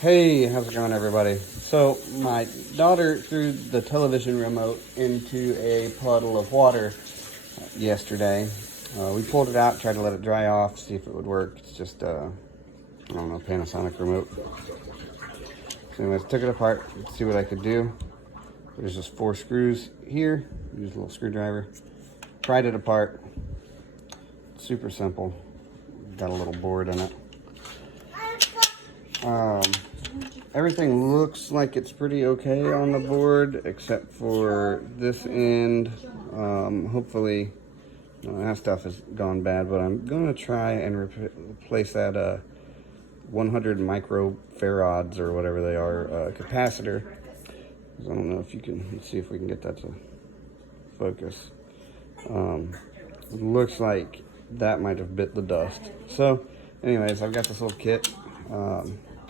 Hey, how's it going, everybody? So my daughter threw the television remote into a puddle of water yesterday. We pulled it out, tried to let it dry off, see if it would work. It's just I don't know, Panasonic remote. So anyways, took it apart, see what I could do. There's just 4 screws here. Use a little screwdriver. Pried it apart. Super simple. Got a little board in it. Everything looks like it's pretty okay on the board, except for this end. Hopefully, that stuff has gone bad, but I'm going to try and replace that 100 microfarads or whatever they are capacitor. I don't know if you can, let's see if we can get that to focus. It looks like that might have bit the dust. So, anyways, I've got this little kit.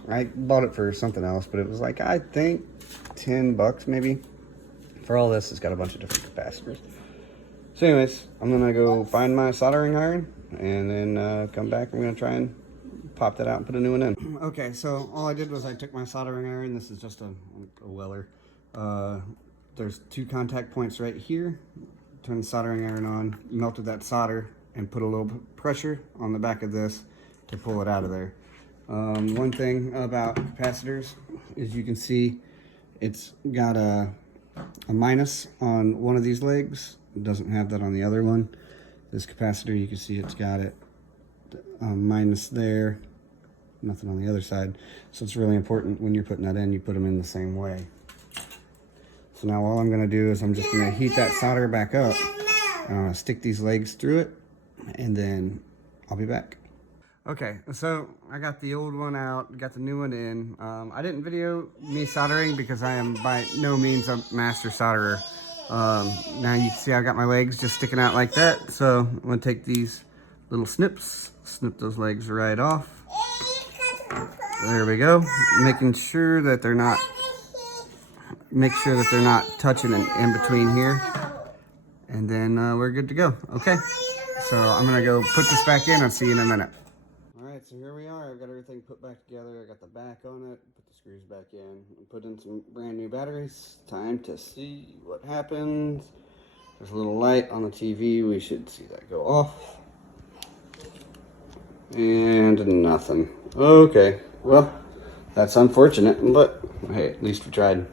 I bought it for something else, but it was like, I think, 10 bucks maybe. For all this, it's got a bunch of different capacitors. So anyways, I'm going to go find my soldering iron, and then come back. I'm going to try and pop that out and put a new one in. Okay, so all I did was I took my soldering iron. This is just a Weller. There's 2 contact points right here. Turn the soldering iron on, melted that solder, and put a little pressure on the back of this to pull it out of there. One thing about capacitors is you can see it's got a minus on one of these legs. It doesn't have that on the other one. This capacitor, you can see it's got it minus there, nothing on the other side. So it's really important when you're putting that in, you put them in the same way. So now all I'm going to do is I'm just going to heat that solder back up, stick these legs through it, and then I'll be back. Okay, so I got the old one out, got the new one in. I didn't video me soldering because I am by no means a master solderer. Now you can see I got my legs just sticking out like that. So I'm gonna take these little snips, snip those legs right off. There we go. Making sure that they're not, touching in between here. And then we're good to go. Okay, so I'm gonna go put this back in. I'll see you in a minute. Alright, so here we are. I've got everything put back together. I got the back on it, put the screws back in, and put in some brand new batteries. Time to see what happens. There's a little light on the TV. We should see that go off. And nothing. Okay, well, that's unfortunate, but hey, at least we tried.